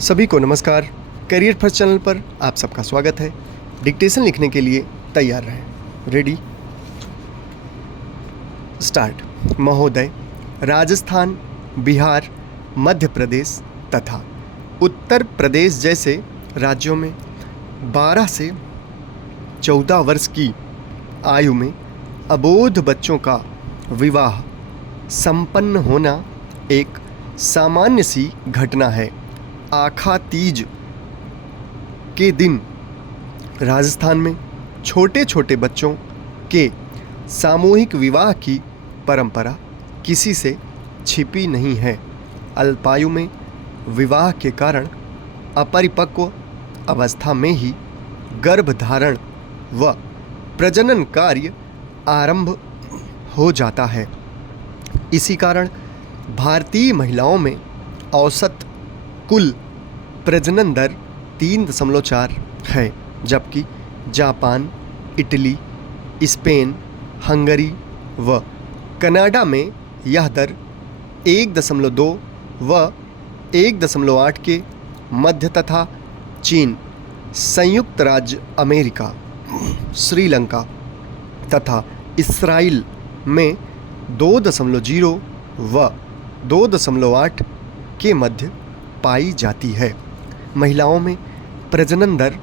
सभी को नमस्कार। करियर फर्स्ट चैनल पर आप सबका स्वागत है। डिक्टेशन लिखने के लिए तैयार रहें। Ready start. महोदय, राजस्थान, बिहार, मध्य प्रदेश तथा उत्तर प्रदेश जैसे राज्यों में 12 से 14 वर्ष की आयु में अबोध बच्चों का विवाह संपन्न होना एक सामान्य सी घटना है। आखा तीज के दिन राजस्थान में छोटे छोटे बच्चों के सामूहिक विवाह की परंपरा किसी से छिपी नहीं है। अल्पायु में विवाह के कारण अपरिपक्व अवस्था में ही गर्भधारण व प्रजनन कार्य आरंभ हो जाता है। इसी कारण भारतीय महिलाओं में औसत कुल प्रजनन दर 3.4 है, जबकि जापान, इटली, स्पेन, हंगरी व कनाडा में यह दर 1.2 व 1.8 के मध्य तथा चीन, संयुक्त राज्य अमेरिका, श्रीलंका तथा इसराइल में 2.0 व 2.8 के मध्य पाई जाती है। महिलाओं में प्रजनन दर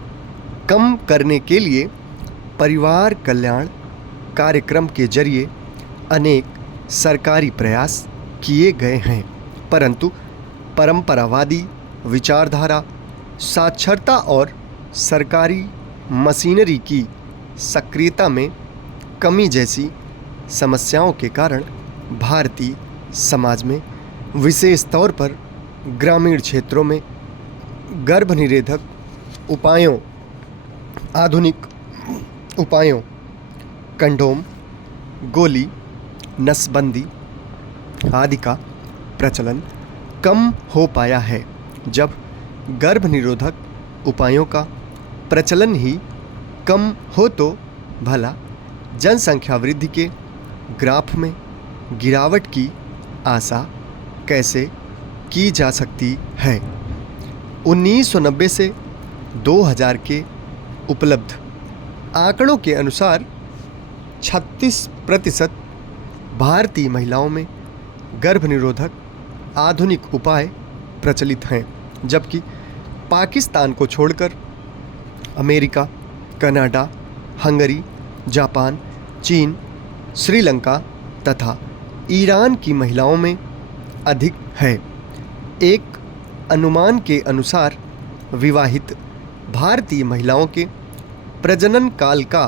कम करने के लिए परिवार कल्याण कार्यक्रम के जरिए अनेक सरकारी प्रयास किए गए हैं, परंतु परंपरावादी विचारधारा, साक्षरता और सरकारी मशीनरी की सक्रियता में कमी जैसी समस्याओं के कारण भारतीय समाज में, विशेष तौर पर ग्रामीण क्षेत्रों में, गर्भनिरोधक उपायों, आधुनिक उपायों, कंडोम, गोली, नसबंदी आदि का प्रचलन कम हो पाया है। जब गर्भनिरोधक उपायों का प्रचलन ही कम हो तो भला जनसंख्या वृद्धि के ग्राफ में गिरावट की आशा कैसे की जा सकती है। 1990 से 2000 के उपलब्ध आंकड़ों के अनुसार 36% भारतीय महिलाओं में गर्भनिरोधक आधुनिक उपाय प्रचलित हैं, जबकि पाकिस्तान को छोड़कर अमेरिका, कनाडा, हंगरी, जापान, चीन, श्रीलंका तथा ईरान की महिलाओं में अधिक है। एक अनुमान के अनुसार विवाहित भारतीय महिलाओं के प्रजनन काल का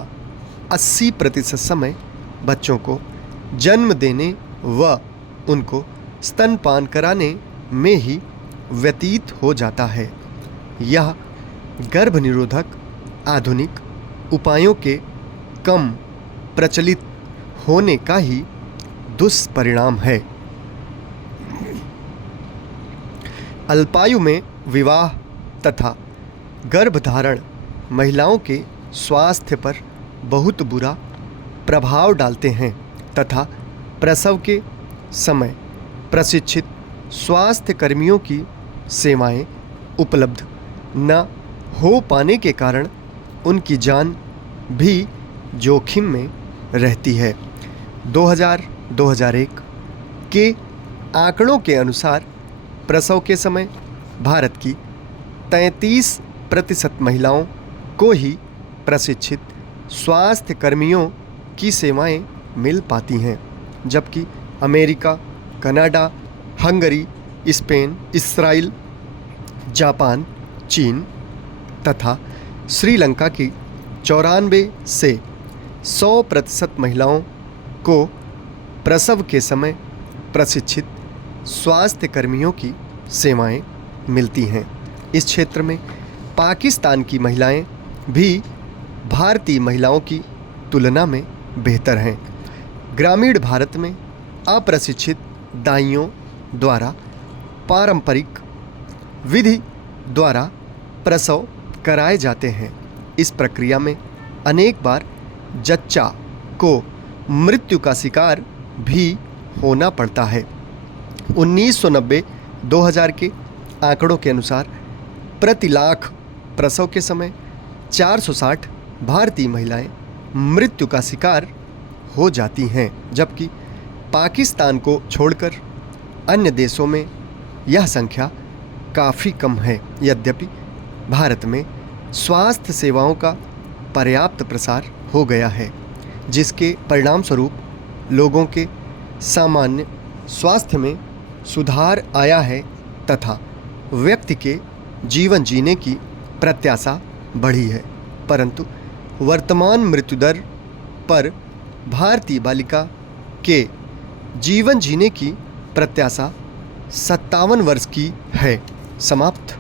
80% समय बच्चों को जन्म देने व उनको स्तनपान कराने में ही व्यतीत हो जाता है। यह गर्भनिरोधक आधुनिक उपायों के कम प्रचलित होने का ही दुष्परिणाम है। अल्पायु में विवाह तथा गर्भधारण महिलाओं के स्वास्थ्य पर बहुत बुरा प्रभाव डालते हैं तथा प्रसव के समय प्रशिक्षित स्वास्थ्य कर्मियों की सेवाएं उपलब्ध न हो पाने के कारण उनकी जान भी जोखिम में रहती है। 2000-2001 के आंकड़ों के अनुसार प्रसव के समय भारत की 33% महिलाओं को ही प्रशिक्षित स्वास्थ्य कर्मियों की सेवाएं मिल पाती हैं, जबकि America, Canada, Hungary, Spain, Israel, Japan, चीन तथा श्रीलंका की 94 से 100% महिलाओं को प्रसव के समय प्रशिक्षित स्वास्थ्य कर्मियों की सेवाएं मिलती हैं। इस क्षेत्र में पाकिस्तान की महिलाएं भी भारतीय महिलाओं की तुलना में बेहतर हैं। ग्रामीण भारत में अप्रशिक्षित दाइयों द्वारा पारंपरिक विधि द्वारा प्रसव कराए जाते हैं। इस प्रक्रिया में अनेक बार जच्चा को मृत्यु का शिकार भी होना पड़ता है। 1990-2000 के आंकड़ों के अनुसार प्रति लाख प्रसव के समय 460 भारतीय महिलाएं मृत्यु का शिकार हो जाती हैं, जबकि पाकिस्तान को छोड़कर अन्य देशों में यह संख्या काफ़ी कम है। यद्यपि भारत में स्वास्थ्य सेवाओं का पर्याप्त प्रसार हो गया है, जिसके परिणामस्वरूप लोगों के सामान्य स्वास्थ्य में सुधार आया है तथा व्यक्ति के जीवन जीने की प्रत्याशा बढ़ी है। परंतु वर्तमान मृत्यु दर पर भारतीय बालिका के जीवन जीने की प्रत्याशा 57 वर्ष की है। समाप्त।